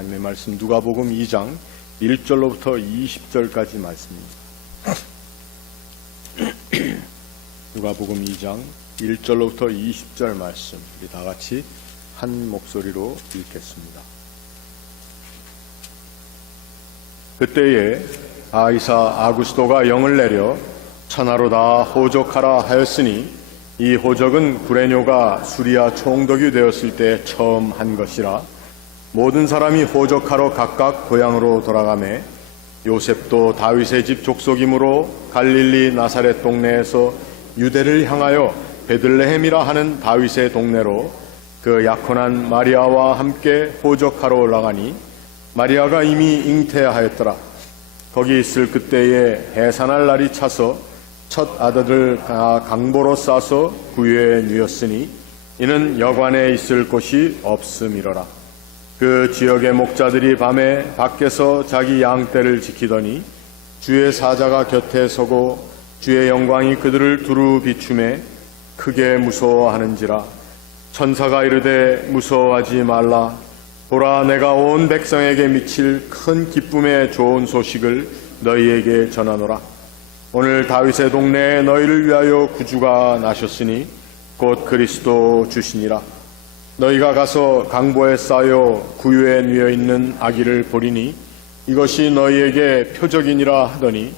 하나님의 말씀 누가복음 2장 1절로부터 20절까지 말씀입니다. 누가복음 2장 1절로부터 20절 말씀 우리 다 같이 한 목소리로 읽겠습니다. 그때에 가이사 아구스도가 영을 내려 천하로 다 호적하라 하였으니 이 호적은 구레뇨가 수리아 총독이 되었을 때 처음 한 것이라. 모든 사람이 호적하러 각각 고향으로 돌아가매 요셉도 다윗의 집 족속이므로 갈릴리 나사렛 동네에서 유대를 향하여 베들레헴이라 하는 다윗의 동네로 그 약혼한 마리아와 함께 호적하러 올라가니 마리아가 이미 잉태하였더라. 거기 있을 그때에 해산할 날이 차서 첫 아들을 강보로 싸서 구유에 누였으니 이는 여관에 있을 곳이 없음이로라. 그 지역의 목자들이 밤에 밖에서 자기 양떼를 지키더니 주의 사자가 곁에 서고 주의 영광이 그들을 두루 비추매 크게 무서워하는지라. 천사가 이르되 무서워하지 말라. 보라, 내가 온 백성에게 미칠 큰 기쁨의 좋은 소식을 너희에게 전하노라. 오늘 다윗의 동네에 너희를 위하여 구주가 나셨으니 곧 그리스도 주시니라. 너희가 가서 강보에 쌓여 구유에 누워 있는 아기를 보리니 이것이 너희에게 표적이니라 하더니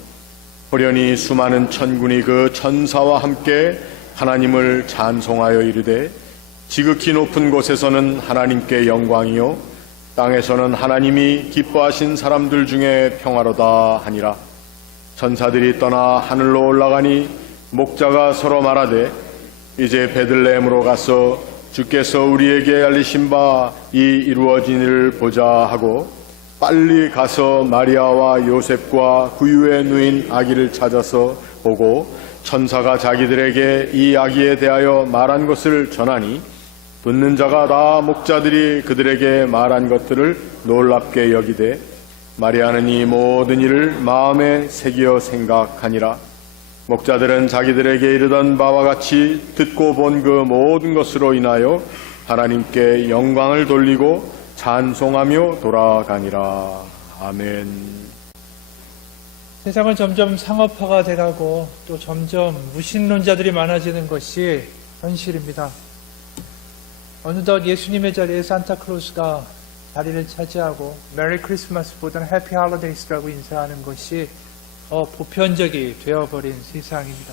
호련히 수많은 천군이 그 천사와 함께 하나님을 찬송하여 이르되 지극히 높은 곳에서는 하나님께 영광이요 땅에서는 하나님이 기뻐하신 사람들 중에 평화로다 하니라. 천사들이 떠나 하늘로 올라가니 목자가 서로 말하되 이제 베들레헴으로 가서 주께서 우리에게 알리신 바 이 이루어진 일을 보자 하고 빨리 가서 마리아와 요셉과 구유에 누인 아기를 찾아서 보고 천사가 자기들에게 이 아기에 대하여 말한 것을 전하니 듣는 자가 다 목자들이 그들에게 말한 것들을 놀랍게 여기되 마리아는 이 모든 일을 마음에 새기어 생각하니라. 목자들은 자기들에게 이르던 바와 같이 듣고 본 그 모든 것으로 인하여 하나님께 영광을 돌리고 찬송하며 돌아가니라. 아멘. 세상은 점점 상업화가 돼가고 또 점점 무신론자들이 많아지는 것이 현실입니다. 어느덧 예수님의 자리에 산타클로스가 자리를 차지하고 메리 크리스마스보다는 해피 할로데이스라고 인사하는 것이 보편적이 되어버린 세상입니다.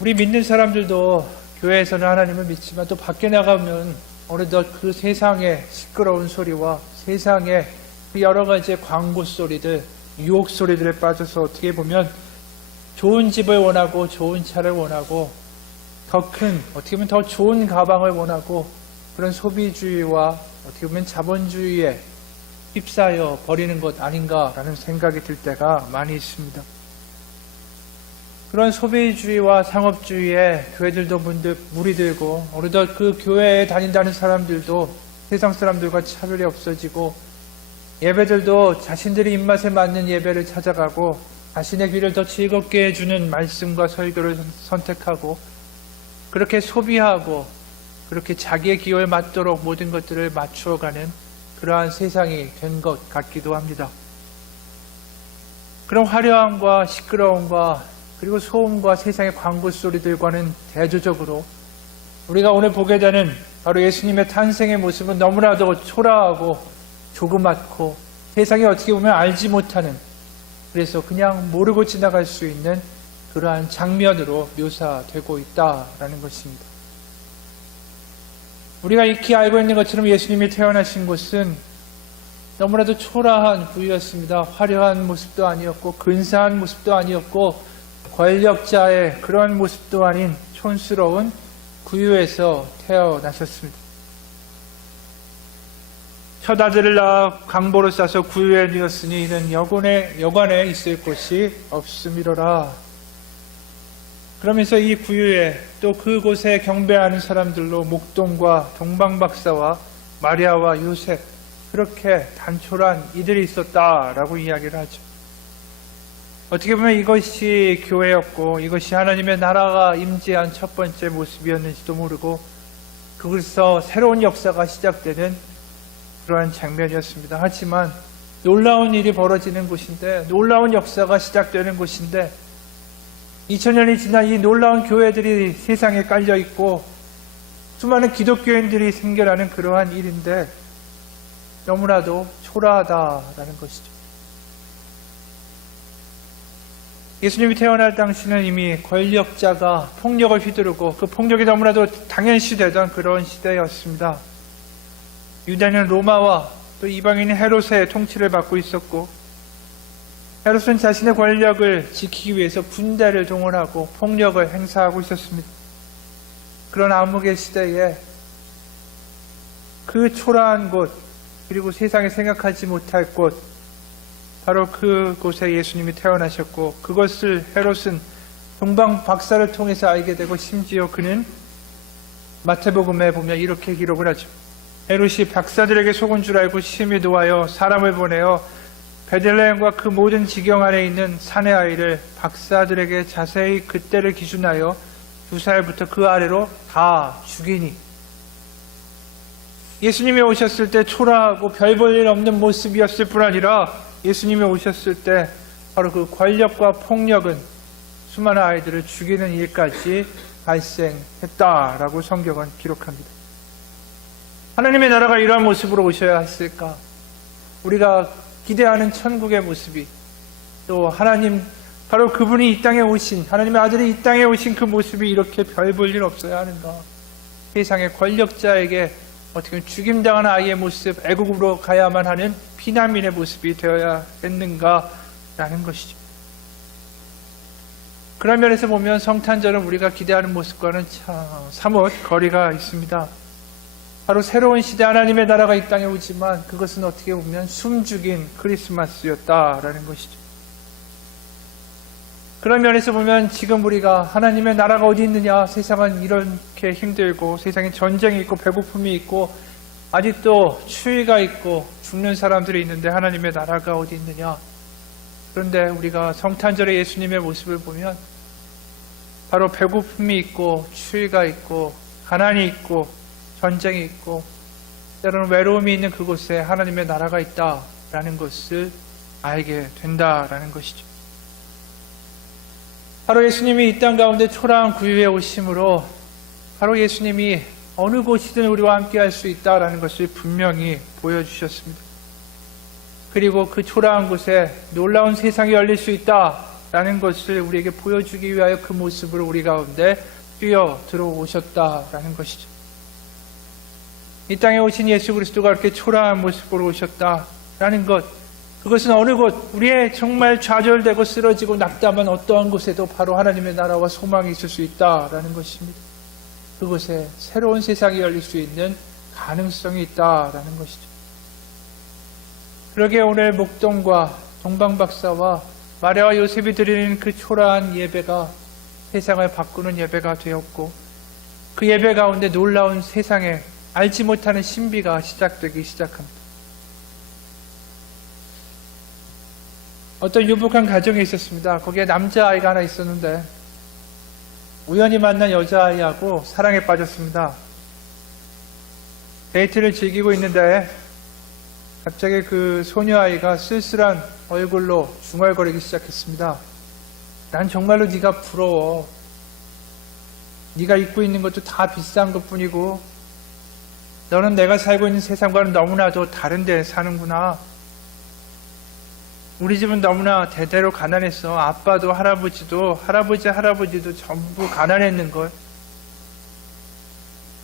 우리 믿는 사람들도 교회에서는 하나님을 믿지만 또 밖에 나가면 어느덧 그 세상의 시끄러운 소리와 세상의 여러 가지의 광고 소리들, 유혹 소리들에 빠져서 어떻게 보면 좋은 집을 원하고 좋은 차를 원하고 더 큰, 어떻게 보면 더 좋은 가방을 원하고 그런 소비주의와 어떻게 보면 자본주의에 휩싸여 버리는 것 아닌가라는 생각이 들 때가 많이 있습니다. 그런 소비주의와 상업주의에 교회들도 문득 물이 들고 어느덧 그 교회에 다닌다는 사람들도 세상 사람들과 차별이 없어지고 예배들도 자신들의 입맛에 맞는 예배를 찾아가고 자신의 귀를 더 즐겁게 해주는 말씀과 설교를 선택하고 그렇게 소비하고 그렇게 자기의 기호에 맞도록 모든 것들을 맞추어가는 그러한 세상이 된 것 같기도 합니다. 그런 화려함과 시끄러움과 그리고 소음과 세상의 광고 소리들과는 대조적으로 우리가 오늘 보게 되는 바로 예수님의 탄생의 모습은 너무나도 초라하고 조그맣고 세상이 어떻게 보면 알지 못하는, 그래서 그냥 모르고 지나갈 수 있는 그러한 장면으로 묘사되고 있다라는 것입니다. 우리가 익히 알고 있는 것처럼 예수님이 태어나신 곳은 너무나도 초라한 부위였습니다. 화려한 모습도 아니었고 근사한 모습도 아니었고 권력자의 그러한 모습도 아닌 촌스러운 구유에서 태어나셨습니다. 첫 아들을 낳아 강보로 싸서 구유에 누였으니 이는 여관에 있을 곳이 없음이로라. 그러면서 이 구유에 또 그곳에 경배하는 사람들로 목동과 동방박사와 마리아와 요셉, 그렇게 단촐한 이들이 있었다라고 이야기를 하죠. 어떻게 보면 이것이 교회였고 이것이 하나님의 나라가 임재한 첫 번째 모습이었는지도 모르고 그것에서 새로운 역사가 시작되는 그러한 장면이었습니다. 하지만 놀라운 일이 벌어지는 곳인데, 놀라운 역사가 시작되는 곳인데, 2000년이 지난 이 놀라운 교회들이 세상에 깔려 있고 수많은 기독교인들이 생겨나는 그러한 일인데 너무나도 초라하다라는 것이죠. 예수님이 태어날 당시는 이미 권력자가 폭력을 휘두르고 그 폭력이 너무나도 당연시되던 그런 시대였습니다. 유대는 로마와 또 이방인인 헤롯의 통치를 받고 있었고, 헤롯은 자신의 권력을 지키기 위해서 군대를 동원하고 폭력을 행사하고 있었습니다. 그런 암흑의 시대에 그 초라한 곳, 그리고 세상에 생각하지 못할 곳, 바로 그곳에 예수님이 태어나셨고, 그것을 헤롯은 동방 박사를 통해서 알게 되고, 심지어 그는 마태복음에 보면 이렇게 기록을 하죠. 헤롯이 박사들에게 속은 줄 알고 심히 노하여 사람을 보내어 베들레헴과 그 모든 지경 안에 있는 산의 아이를 박사들에게 자세히 그때를 기준하여 2살부터 그 아래로 다 죽이니. 예수님이 오셨을 때 초라하고 별 볼 일 없는 모습이었을 뿐 아니라 예수님이 오셨을 때 바로 그 권력과 폭력은 수많은 아이들을 죽이는 일까지 발생했다라고 성경은 기록합니다. 하나님의 나라가 이러한 모습으로 오셔야 했을까? 우리가 기대하는 천국의 모습이, 또 하나님, 바로 그분이 이 땅에 오신, 하나님의 아들이 이 땅에 오신 그 모습이 이렇게 별 볼 일 없어야 하는가? 세상의 권력자에게 어떻게 죽임당하는 아이의 모습, 애국으로 가야만 하는 피난민의 모습이 되어야 했는가라는 것이죠. 그런 면에서 보면 성탄절은 우리가 기대하는 모습과는 참 사뭇 거리가 있습니다. 바로 새로운 시대 하나님의 나라가 이 땅에 오지만 그것은 어떻게 보면 숨죽인 크리스마스였다라는 것이죠. 그런 면에서 보면 지금 우리가 하나님의 나라가 어디 있느냐, 세상은 이렇게 힘들고 세상에 전쟁이 있고 배고픔이 있고 아직도 추위가 있고 죽는 사람들이 있는데 하나님의 나라가 어디 있느냐. 그런데 우리가 성탄절의 예수님의 모습을 보면 바로 배고픔이 있고 추위가 있고 가난이 있고 전쟁이 있고 때로는 외로움이 있는 그곳에 하나님의 나라가 있다라는 것을 알게 된다라는 것이죠. 바로 예수님이 이 땅 가운데 초라한 구유에 오심으로 바로 예수님이 어느 곳이든 우리와 함께 할 수 있다라는 것을 분명히 보여주셨습니다. 그리고 그 초라한 곳에 놀라운 세상이 열릴 수 있다라는 것을 우리에게 보여주기 위하여 그 모습으로 우리 가운데 뛰어 들어오셨다라는 것이죠. 이 땅에 오신 예수 그리스도가 이렇게 초라한 모습으로 오셨다라는 것, 그것은 어느 곳, 우리의 정말 좌절되고 쓰러지고 낙담한 어떠한 곳에도 바로 하나님의 나라와 소망이 있을 수 있다라는 것입니다. 그곳에 새로운 세상이 열릴 수 있는 가능성이 있다라는 것이죠. 그러게 오늘 목동과 동방박사와 마리아와 요셉이 드리는 그 초라한 예배가 세상을 바꾸는 예배가 되었고, 그 예배 가운데 놀라운 세상에 알지 못하는 신비가 시작되기 시작합니다. 어떤 유복한 가정에 있었습니다. 거기에 남자아이가 하나 있었는데 우연히 만난 여자아이하고 사랑에 빠졌습니다. 데이트를 즐기고 있는데 갑자기 그 소녀아이가 쓸쓸한 얼굴로 중얼거리기 시작했습니다. 난 정말로 네가 부러워. 네가 입고 있는 것도 다 비싼 것뿐이고 너는 내가 살고 있는 세상과는 너무나도 다른 데 사는구나. 우리 집은 너무나 대대로 가난했어. 아빠도 할아버지도 할아버지도 전부 가난했는걸.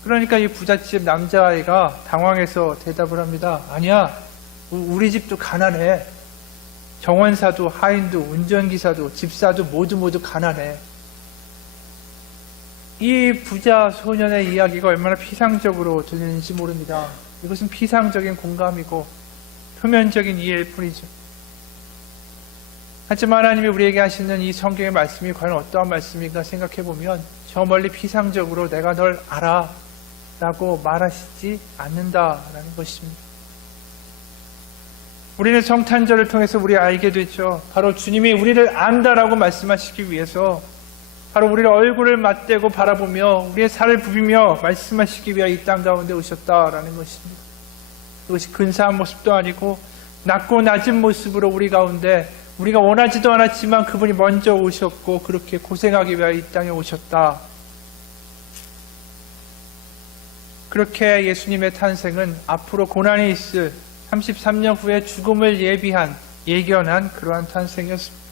그러니까 이 부잣집 남자아이가 당황해서 대답을 합니다. 아니야, 우리 집도 가난해. 정원사도 하인도 운전기사도 집사도 모두 가난해. 이 부자 소년의 이야기가 얼마나 피상적으로 들리는지 모릅니다. 이것은 피상적인 공감이고 표면적인 이해일 뿐이죠. 하지만 하나님이 우리에게 하시는 이 성경의 말씀이 과연 어떠한 말씀인가 생각해보면 저 멀리 피상적으로 내가 널 알아 라고 말하시지 않는다라는 것입니다. 우리는 성탄절을 통해서 우리 알게 되죠. 바로 주님이 우리를 안다라고 말씀하시기 위해서 바로 우리를 얼굴을 맞대고 바라보며 우리의 살을 부비며 말씀하시기 위해 이 땅 가운데 오셨다라는 것입니다. 그것이 근사한 모습도 아니고 낮고 낮은 모습으로 우리 가운데 우리가 원하지도 않았지만 그분이 먼저 오셨고 그렇게 고생하기 위하여 이 땅에 오셨다. 그렇게 예수님의 탄생은 앞으로 고난이 있을 33년 후에 죽음을 예견한 그러한 탄생이었습니다.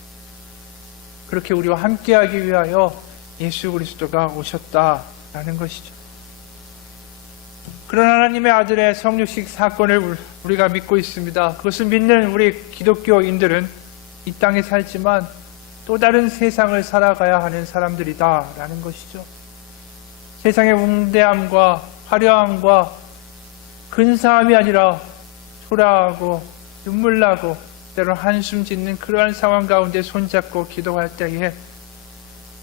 그렇게 우리와 함께하기 위하여 예수 그리스도가 오셨다라는 것이죠. 그런 하나님의 아들의 성육식 사건을 우리가 믿고 있습니다. 그것을 믿는 우리 기독교인들은 이 땅에 살지만 또 다른 세상을 살아가야 하는 사람들이다라는 것이죠. 세상의 웅대함과 화려함과 근사함이 아니라 초라하고 눈물나고 때로 한숨 짓는 그러한 상황 가운데 손잡고 기도할 때에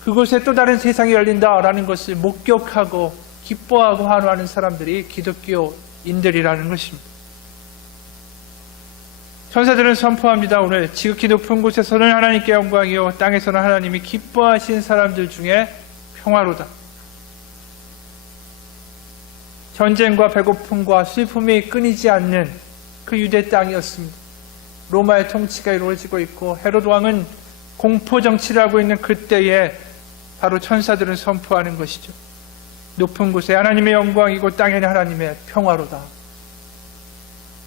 그곳에 또 다른 세상이 열린다라는 것을 목격하고 기뻐하고 환호하는 사람들이 기독교인들이라는 것입니다. 천사들은 선포합니다. 오늘 지극히 높은 곳에서는 하나님께 영광이요 땅에서는 하나님이 기뻐하신 사람들 중에 평화로다. 전쟁과 배고픔과 슬픔이 끊이지 않는 그 유대 땅이었습니다. 로마의 통치가 이루어지고 있고 헤롯 왕은 공포 정치를 하고 있는 그때에 바로 천사들은 선포하는 것이죠. 높은 곳에 하나님의 영광이고 땅에는 하나님의 평화로다.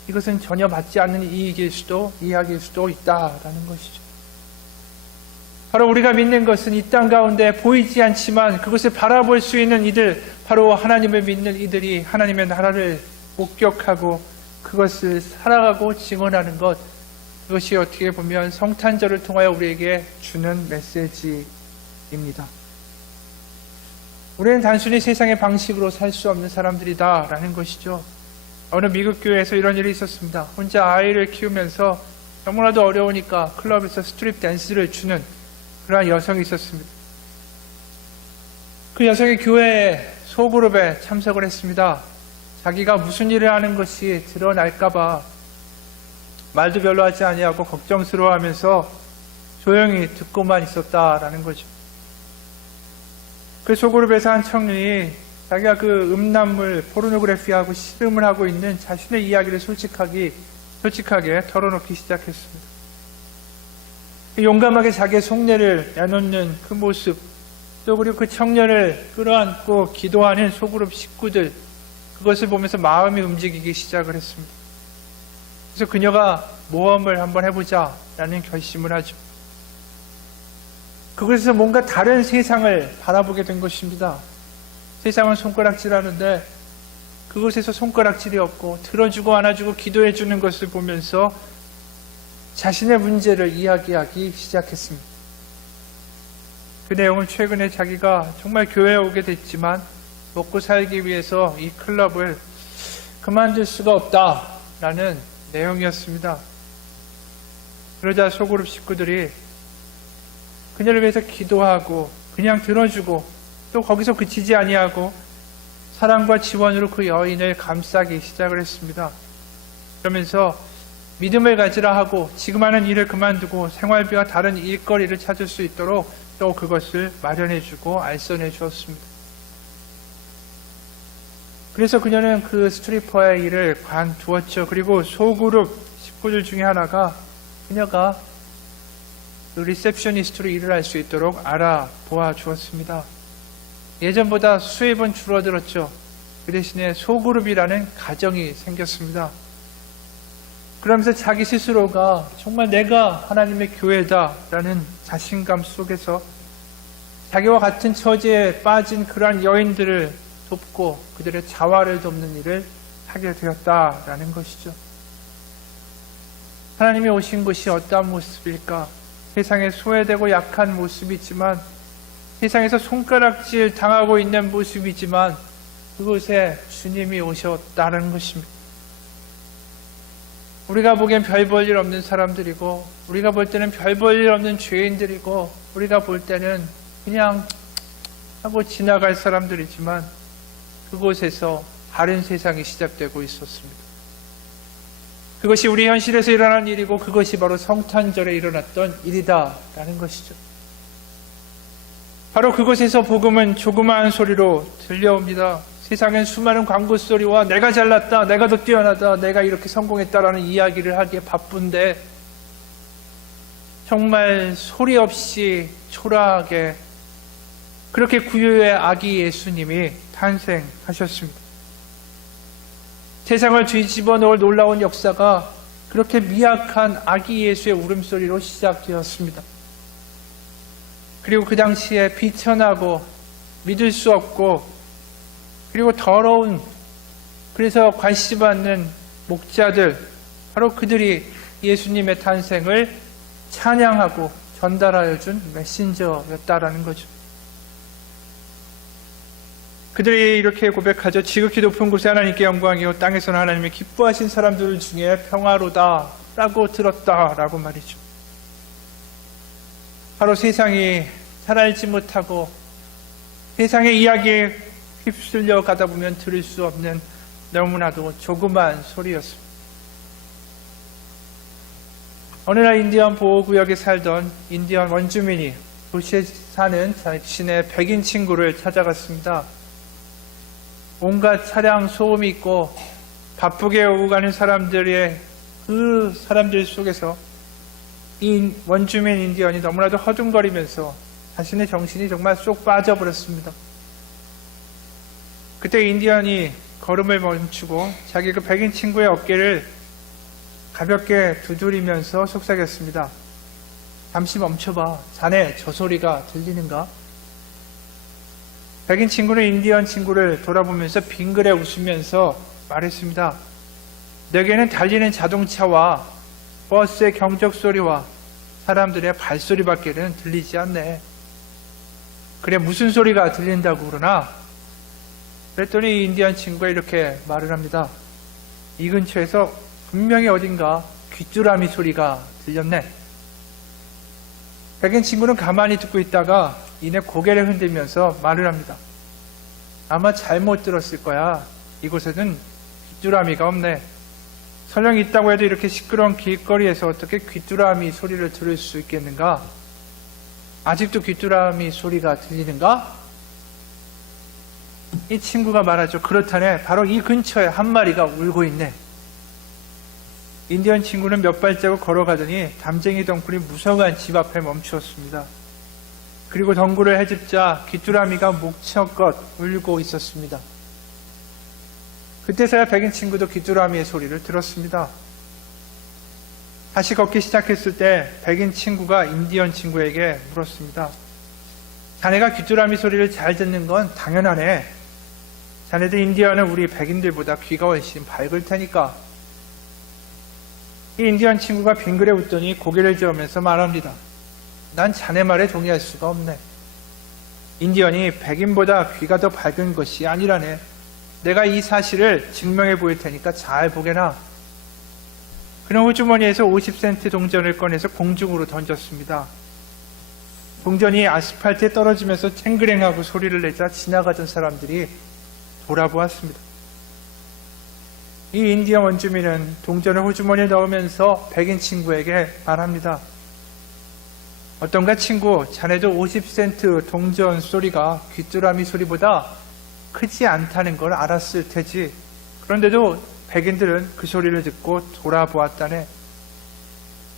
이것은 전혀 맞지 않는 이야기일 수도 있다라는 것이죠. 바로 우리가 믿는 것은 이 땅 가운데 보이지 않지만 그것을 바라볼 수 있는 이들, 바로 하나님을 믿는 이들이 하나님의 나라를 목격하고 그것을 살아가고 증언하는 것, 그것이 어떻게 보면 성탄절을 통하여 우리에게 주는 메시지입니다. 우리는 단순히 세상의 방식으로 살 수 없는 사람들이다라는 것이죠. 어느 미국 교회에서 이런 일이 있었습니다. 혼자 아이를 키우면서 너무나도 어려우니까 클럽에서 스트립 댄스를 추는 그러한 여성이 있었습니다. 그 여성이 교회의 소그룹에 참석을 했습니다. 자기가 무슨 일을 하는 것이 드러날까봐 말도 별로 하지 아니하고 걱정스러워하면서 조용히 듣고만 있었다라는 거죠. 그 소그룹에서 한 청년이 자기가 그 음란물, 포르노그래피하고 씨름을 하고 있는 자신의 이야기를 솔직하게 털어놓기 시작했습니다. 용감하게 자기의 속내를 내놓는 그 모습, 또 그리고 그 청년을 끌어안고 기도하는 소그룹 식구들, 그것을 보면서 마음이 움직이기 시작을 했습니다. 그래서 그녀가 모험을 한번 해보자라는 결심을 하죠. 그곳에서 뭔가 다른 세상을 바라보게 된 것입니다. 세상은 손가락질하는데 그곳에서 손가락질이 없고 들어주고 안아주고 기도해주는 것을 보면서 자신의 문제를 이야기하기 시작했습니다. 그 내용은 최근에 자기가 정말 교회에 오게 됐지만 먹고 살기 위해서 이 클럽을 그만둘 수가 없다라는 내용이었습니다. 그러자 소그룹 식구들이 그녀를 위해서 기도하고 그냥 들어주고 또 거기서 그치지 아니하고 사랑과 지원으로 그 여인을 감싸기 시작을 했습니다. 그러면서 믿음을 가지라 하고 지금 하는 일을 그만두고 생활비와 다른 일거리를 찾을 수 있도록 또 그것을 마련해주고 알선해 주었습니다. 그래서 그녀는 그 스트리퍼의 일을 관두었죠. 그리고 소그룹 식구들 중에 하나가 그녀가 그 리셉셔니스트로 일을 할 수 있도록 알아보아 주었습니다. 예전보다 수입은 줄어들었죠. 그 대신에 소그룹이라는 가정이 생겼습니다. 그러면서 자기 스스로가 정말 내가 하나님의 교회다라는 자신감 속에서 자기와 같은 처지에 빠진 그러한 여인들을 돕고 그들의 자활을 돕는 일을 하게 되었다라는 것이죠. 하나님이 오신 것이 어떠한 모습일까? 세상에 소외되고 약한 모습이지만 세상에서 손가락질 당하고 있는 모습이지만 그곳에 주님이 오셨다는 것입니다. 우리가 보기엔 별 볼 일 없는 사람들이고 우리가 볼 때는 별 볼 일 없는 죄인들이고 우리가 볼 때는 그냥 하고 지나갈 사람들이지만 그곳에서 다른 세상이 시작되고 있었습니다. 그것이 우리 현실에서 일어난 일이고 그것이 바로 성탄절에 일어났던 일이다라는 것이죠. 바로 그곳에서 복음은 조그마한 소리로 들려옵니다. 세상엔 수많은 광고 소리와 내가 잘났다, 내가 더 뛰어나다, 내가 이렇게 성공했다라는 이야기를 하기에 바쁜데 정말 소리 없이 초라하게 그렇게 구유의 아기 예수님이 탄생하셨습니다. 세상을 뒤집어 놓을 놀라운 역사가 그렇게 미약한 아기 예수의 울음소리로 시작되었습니다. 그리고 그 당시에 비천하고 믿을 수 없고 그리고 더러운 그래서 괄시받는 목자들 바로 그들이 예수님의 탄생을 찬양하고 전달하여 준 메신저였다라는 거죠. 그들이 이렇게 고백하죠. 지극히 높은 곳에 하나님께 영광이요 땅에서는 하나님의 기뻐하신 사람들 중에 평화로다 라고 들었다라고 말이죠. 바로 세상이 잘 알지 못하고 세상의 이야기에 휩쓸려 가다 보면 들을 수 없는 너무나도 조그만 소리였습니다. 어느 날 인디언 보호구역에 살던 인디언 원주민이 도시에 사는 자신의 백인 친구를 찾아갔습니다. 온갖 차량 소음이 있고 바쁘게 오고 가는 사람들의 그 사람들 속에서 이 원주민 인디언이 너무나도 허둥거리면서 자신의 정신이 정말 쏙 빠져버렸습니다. 그때 인디언이 걸음을 멈추고 자기 그 백인 친구의 어깨를 가볍게 두드리면서 속삭였습니다. 잠시 멈춰봐. 자네 저 소리가 들리는가? 백인 친구는 인디언 친구를 돌아보면서 빙그레 웃으면서 말했습니다. 내게는 달리는 자동차와 버스의 경적 소리와 사람들의 발소리밖에는 들리지 않네. 그래 무슨 소리가 들린다고 그러나? 그랬더니 인디언 친구가 이렇게 말을 합니다. 이 근처에서 분명히 어딘가 귀뚜라미 소리가 들렸네. 백인 친구는 가만히 듣고 있다가 이내 고개를 흔들면서 말을 합니다. 아마 잘못 들었을 거야. 이곳에는 귀뚜라미가 없네. 설령 있다고 해도 이렇게 시끄러운 길거리에서 어떻게 귀뚜라미 소리를 들을 수 있겠는가? 아직도 귀뚜라미 소리가 들리는가? 이 친구가 말하죠. 그렇다네. 바로 이 근처에 한 마리가 울고 있네. 인디언 친구는 몇 발자국 걸어가더니 담쟁이 덩굴이 무성한 집 앞에 멈추었습니다. 그리고 덩굴을 헤집자 귀뚜라미가 목청껏 울고 있었습니다. 그때서야 백인 친구도 귀뚜라미의 소리를 들었습니다. 다시 걷기 시작했을 때 백인 친구가 인디언 친구에게 물었습니다. 자네가 귀뚜라미 소리를 잘 듣는 건 당연하네. 자네들 인디언은 우리 백인들보다 귀가 훨씬 밝을 테니까. 이 인디언 친구가 빙그레 웃더니 고개를 저으면서 말합니다. 난 자네 말에 동의할 수가 없네. 인디언이 백인보다 귀가 더 밝은 것이 아니라네. 내가 이 사실을 증명해 보일 테니까 잘 보게나. 그는 호주머니에서 50센트 동전을 꺼내서 공중으로 던졌습니다. 동전이 아스팔트에 떨어지면서 탱그랭하고 소리를 내자 지나가던 사람들이 돌아보았습니다. 이 인디언 원주민은 동전을 호주머니에 넣으면서 백인 친구에게 말합니다. 어떤가 친구, 자네도 50센트 동전 소리가 귀뚜라미 소리보다 크지 않다는 걸 알았을 테지. 그런데도 백인들은 그 소리를 듣고 돌아보았다네.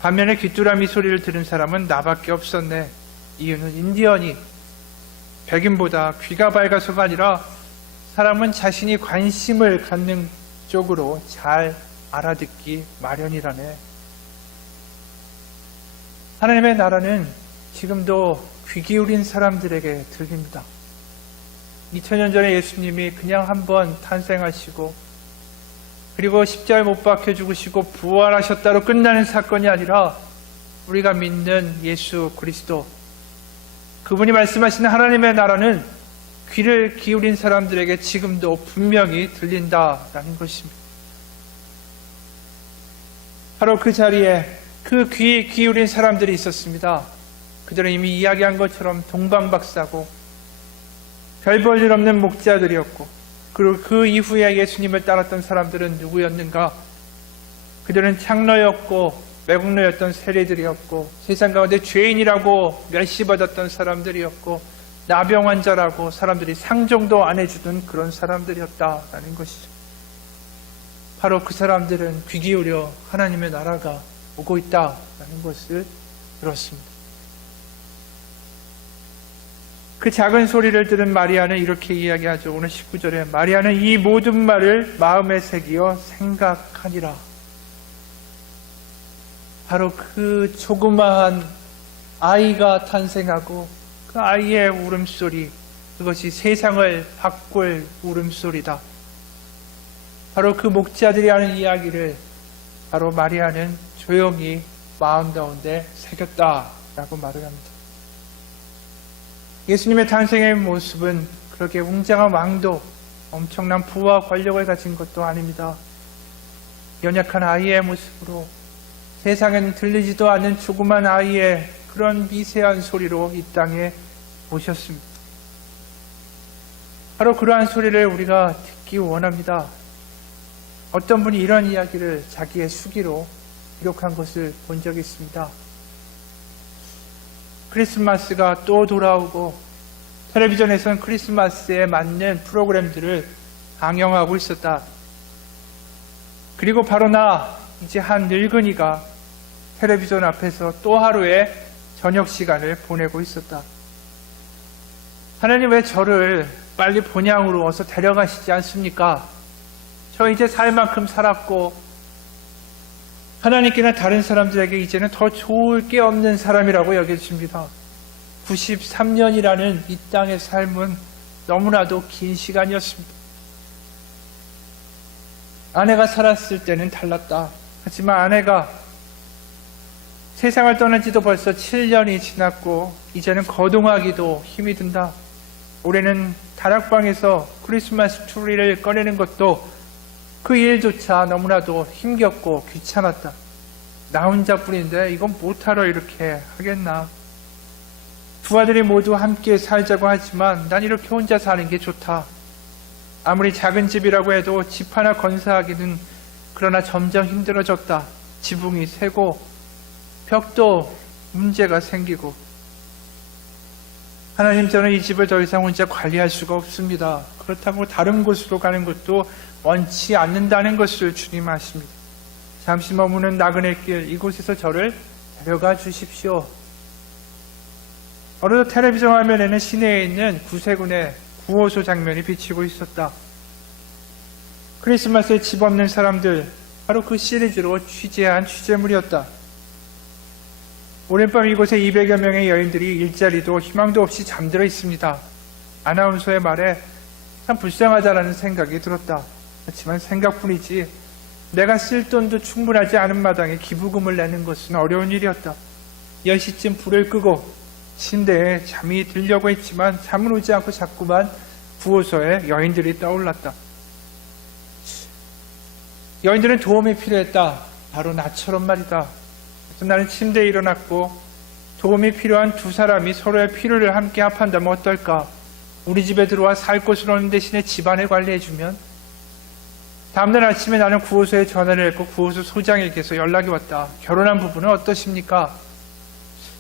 반면에 귀뚜라미 소리를 들은 사람은 나밖에 없었네. 이유는 인디언이 백인보다 귀가 밝아서가 아니라 사람은 자신이 관심을 갖는 쪽으로 잘 알아듣기 마련이라네. 하나님의 나라는 지금도 귀 기울인 사람들에게 들립니다. 2000년 전에 예수님이 그냥 한번 탄생하시고 그리고 십자가에 못 박혀 죽으시고 부활하셨다로 끝나는 사건이 아니라 우리가 믿는 예수 그리스도, 그분이 말씀하시는 하나님의 나라는 귀를 기울인 사람들에게 지금도 분명히 들린다라는 것입니다. 바로 그 자리에 그 귀 기울인 사람들이 있었습니다. 그들은 이미 이야기한 것처럼 동방박사고 별 볼 일 없는 목자들이었고, 그리고 그 이후에 예수님을 따랐던 사람들은 누구였는가? 그들은 창녀였고 매국노였던 세리들이었고 세상 가운데 죄인이라고 멸시받았던 사람들이었고 나병 환자라고 사람들이 상종도 안 해주던 그런 사람들이었다라는 것이죠. 바로 그 사람들은 귀 기울여 하나님의 나라가 오고 있다라는 것을 들었습니다. 그 작은 소리를 들은 마리아는 이렇게 이야기하죠. 오늘 19절에 마리아는 이 모든 말을 마음에 새기어 생각하니라. 바로 그 조그마한 아이가 탄생하고 그 아이의 울음소리, 그것이 세상을 바꿀 울음소리다. 바로 그 목자들이 하는 이야기를 바로 마리아는 조용히 마음 가운데 새겼다라고 말을 합니다. 예수님의 탄생의 모습은 그렇게 웅장한 왕도, 엄청난 부와 권력을 가진 것도 아닙니다. 연약한 아이의 모습으로 세상에는 들리지도 않는 조그만 아이의 그런 미세한 소리로 이 땅에 오셨습니다. 바로 그러한 소리를 우리가 듣기 원합니다. 어떤 분이 이런 이야기를 자기의 수기로 기록한 것을 본 적이 있습니다. 크리스마스가 또 돌아오고 텔레비전에서는 크리스마스에 맞는 프로그램들을 방영하고 있었다. 그리고 바로 나 이제 한 늙은이가 텔레비전 앞에서 또 하루의 저녁 시간을 보내고 있었다. 하나님 왜 저를 빨리 본향으로 어서 데려가시지 않습니까? 저 이제 살 만큼 살았고 하나님께나 다른 사람들에게 이제는 더 좋을 게 없는 사람이라고 여겨집니다. 93년이라는 이 땅의 삶은 너무나도 긴 시간이었습니다. 아내가 살았을 때는 달랐다. 하지만 아내가 세상을 떠난 지도 벌써 7년이 지났고 이제는 거동하기도 힘이 든다. 올해는 다락방에서 크리스마스 트리를 꺼내는 것도 그 일조차 너무나도 힘겹고 귀찮았다. 나 혼자뿐인데 이건 못하러 이렇게 하겠나. 두 아들이 모두 함께 살자고 하지만 난 이렇게 혼자 사는 게 좋다. 아무리 작은 집이라고 해도 집 하나 건사하기는 그러나 점점 힘들어졌다. 지붕이 새고 벽도 문제가 생기고 하나님, 저는 이 집을 더 이상 혼자 관리할 수가 없습니다. 그렇다고 다른 곳으로 가는 것도 원치 않는다는 것을 주님 아십니다. 잠시 머무는 나그네 길 이곳에서 저를 데려가 주십시오. 어느덧 텔레비전 화면에는 시내에 있는 구세군의 구호소 장면이 비치고 있었다. 크리스마스에 집 없는 사람들, 바로 그 시리즈로 취재한 취재물이었다. 오랜 밤 이곳에 200여 명의 여인들이 일자리도 희망도 없이 잠들어 있습니다. 아나운서의 말에 참 불쌍하다라는 생각이 들었다. 그렇지만 생각뿐이지 내가 쓸 돈도 충분하지 않은 마당에 기부금을 내는 것은 어려운 일이었다. 10시쯤 불을 끄고 침대에 잠이 들려고 했지만 잠은 오지 않고 자꾸만 구호소에 여인들이 떠올랐다. 여인들은 도움이 필요했다. 바로 나처럼 말이다. 그래서 나는 침대에 일어났고 도움이 필요한 두 사람이 서로의 필요를 함께 합한다면 어떨까? 우리 집에 들어와 살 곳을 얻는 대신에 집안을 관리해주면. 다음날 아침에 나는 구호소에 전화를 했고 구호소 소장에게서 연락이 왔다. 결혼한 부부는 어떠십니까?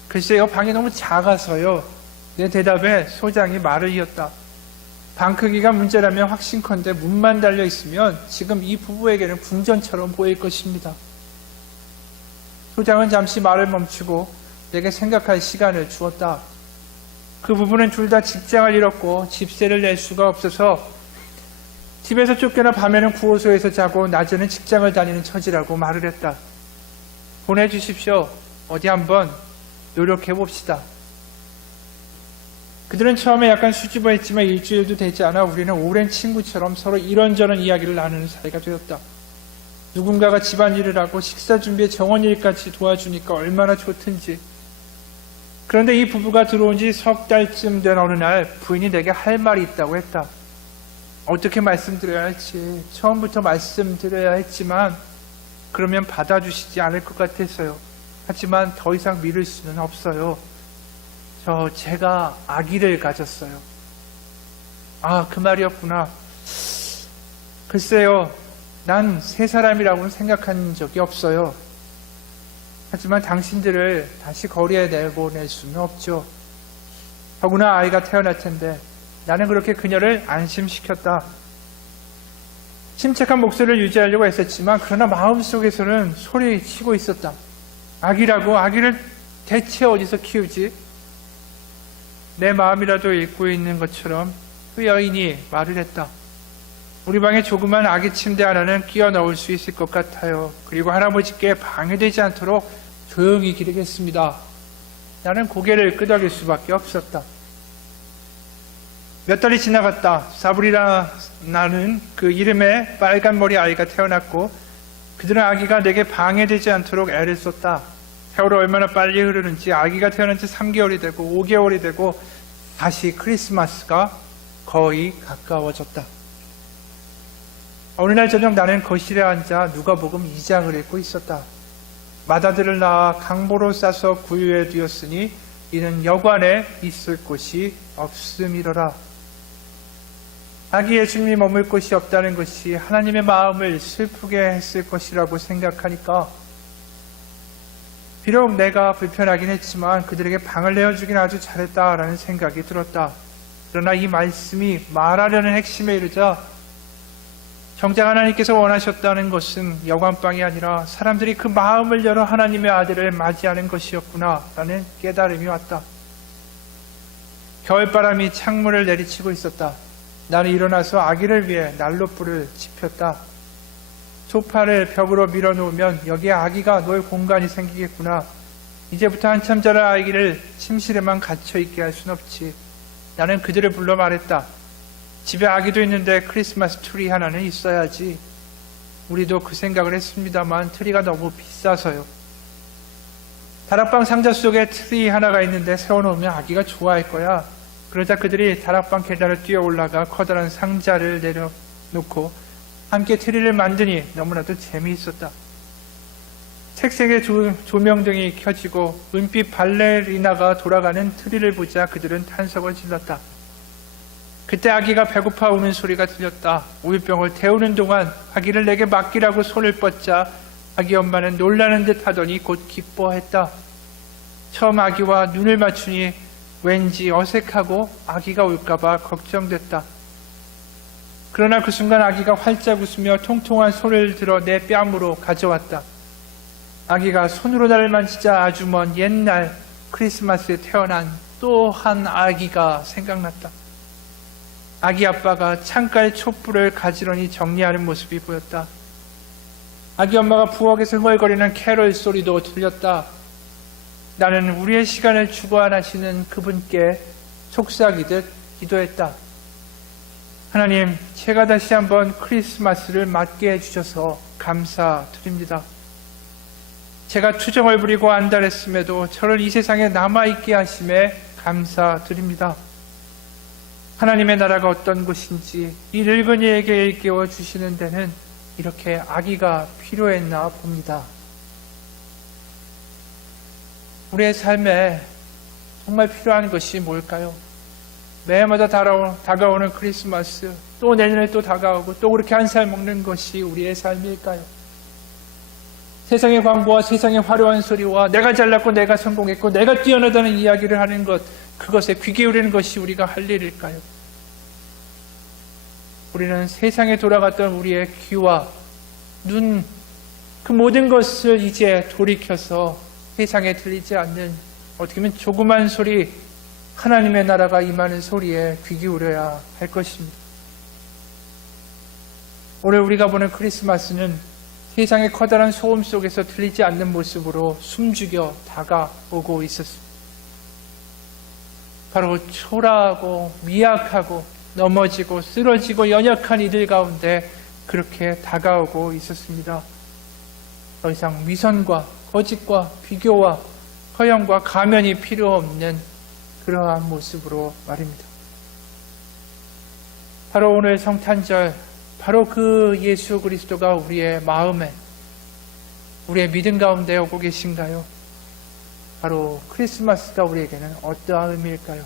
글쎄요, 방이 너무 작아서요. 내 대답에 소장이 말을 이었다. 방 크기가 문제라면 확신컨대 문만 달려 있으면 지금 이 부부에게는 궁전처럼 보일 것입니다. 소장은 잠시 말을 멈추고 내게 생각할 시간을 주었다. 그 부부는 둘 다 직장을 잃었고 집세를 낼 수가 없어서 집에서 쫓겨나 밤에는 구호소에서 자고 낮에는 직장을 다니는 처지라고 말을 했다. 보내주십시오. 어디 한번 노력해봅시다. 그들은 처음에 약간 수줍어했지만 일주일도 되지 않아 우리는 오랜 친구처럼 서로 이런저런 이야기를 나누는 사이가 되었다. 누군가가 집안일을 하고 식사 준비에 정원일까지 도와주니까 얼마나 좋든지. 그런데 이 부부가 들어온 지 석 달쯤 된 어느 날 부인이 내게 할 말이 있다고 했다. 어떻게 말씀드려야 할지 처음부터 말씀드려야 했지만 그러면 받아주시지 않을 것 같아서요. 하지만 더 이상 미룰 수는 없어요. 제가 아기를 가졌어요. 아, 그 말이었구나. 글쎄요, 난 새 사람이라고는 생각한 적이 없어요. 하지만 당신들을 다시 거리에 내보낼 수는 없죠. 더구나 아이가 태어날 텐데 나는 그렇게 그녀를 안심시켰다. 침착한 목소리를 유지하려고 했었지만 그러나 마음속에서는 소리치고 있었다. 아기라고? 아기를 대체 어디서 키우지? 내 마음이라도 읽고 있는 것처럼 그 여인이 말을 했다. 우리 방에 조그만 아기 침대 하나는 끼워 넣을 수 있을 것 같아요. 그리고 할아버지께 방해되지 않도록 조용히 기르겠습니다. 나는 고개를 끄덕일 수밖에 없었다. 몇 달이 지나갔다. 사브리나는 그 이름의 빨간 머리 아이가 태어났고 그들은 아기가 내게 방해되지 않도록 애를 썼다. 세월이 얼마나 빨리 흐르는지 아기가 태어난 지 3개월이 되고 5개월이 되고 다시 크리스마스가 거의 가까워졌다. 어느 날 저녁 나는 거실에 앉아 누가복음 2장을 읽고 있었다. 맏아들을 낳아 강보로 싸서 구유에 두었으니 이는 여관에 있을 곳이 없음이로라. 아기 예수님이 머물 곳이 없다는 것이 하나님의 마음을 슬프게 했을 것이라고 생각하니까 비록 내가 불편하긴 했지만 그들에게 방을 내어주긴 아주 잘했다라는 생각이 들었다. 그러나 이 말씀이 말하려는 핵심에 이르자 정작 하나님께서 원하셨다는 것은 여관방이 아니라 사람들이 그 마음을 열어 하나님의 아들을 맞이하는 것이었구나 라는 깨달음이 왔다. 겨울바람이 창문을 내리치고 있었다. 나는 일어나서 아기를 위해 난로불을 지폈다. 소파를 벽으로 밀어놓으면 여기에 아기가 놀 공간이 생기겠구나. 이제부터 한참 자란 아기를 침실에만 갇혀있게 할 순 없지. 나는 그들을 불러 말했다. 집에 아기도 있는데 크리스마스 트리 하나는 있어야지. 우리도 그 생각을 했습니다만 트리가 너무 비싸서요. 다락방 상자 속에 트리 하나가 있는데 세워놓으면 아기가 좋아할 거야. 그러자 그들이 다락방 계단을 뛰어 올라가 커다란 상자를 내려놓고 함께 트리를 만드니 너무나도 재미있었다. 색색의 조명등이 켜지고 은빛 발레리나가 돌아가는 트리를 보자 그들은 탄석을 질렀다. 그때 아기가 배고파 우는 소리가 들렸다. 우유병을 태우는 동안 아기를 내게 맡기라고 손을 뻗자 아기 엄마는 놀라는 듯 하더니 곧 기뻐했다. 처음 아기와 눈을 맞추니 왠지 어색하고 아기가 울까봐 걱정됐다. 그러나 그 순간 아기가 활짝 웃으며 통통한 손을 들어 내 뺨으로 가져왔다. 아기가 손으로 나를 만지자 아주 먼 옛날 크리스마스에 태어난 또 한 아기가 생각났다. 아기 아빠가 창가에 촛불을 가지런히 정리하는 모습이 보였다. 아기 엄마가 부엌에서 흥얼거리는 캐롤 소리도 들렸다. 나는 우리의 시간을 주관하시는 그분께 속삭이듯 기도했다. 하나님, 제가 다시 한번 크리스마스를 맞게 해주셔서 감사드립니다. 제가 투정을 부리고 안달했음에도 저를 이 세상에 남아있게 하심에 감사드립니다. 하나님의 나라가 어떤 곳인지 이 늙은이에게 일깨워 주시는 데는 이렇게 아기가 필요했나 봅니다. 우리의 삶에 정말 필요한 것이 뭘까요? 매해마다 다가오는 크리스마스, 또 내년에 또 다가오고 또 그렇게 한 살 먹는 것이 우리의 삶일까요? 세상의 광고와 세상의 화려한 소리와 내가 잘났고 내가 성공했고 내가 뛰어나다는 이야기를 하는 것, 그것에 귀 기울이는 것이 우리가 할 일일까요? 우리는 세상에 돌아갔던 우리의 귀와 눈, 그 모든 것을 이제 돌이켜서 세상에 들리지 않는 어떻게 보면 조그만 소리, 하나님의 나라가 임하는 소리에 귀 기울여야 할 것입니다. 오늘 우리가 보는 크리스마스는 세상의 커다란 소음 속에서 들리지 않는 모습으로 숨죽여 다가오고 있었습니다. 바로 초라하고 미약하고 넘어지고 쓰러지고 연약한 이들 가운데 그렇게 다가오고 있었습니다. 더 이상 위선과 거짓과 비교와 허영과 가면이 필요 없는 그러한 모습으로 말입니다. 바로 오늘 성탄절, 바로 그 예수 그리스도가 우리의 마음에, 우리의 믿음 가운데 오고 계신가요? 바로 크리스마스가 우리에게는 어떠한 의미일까요?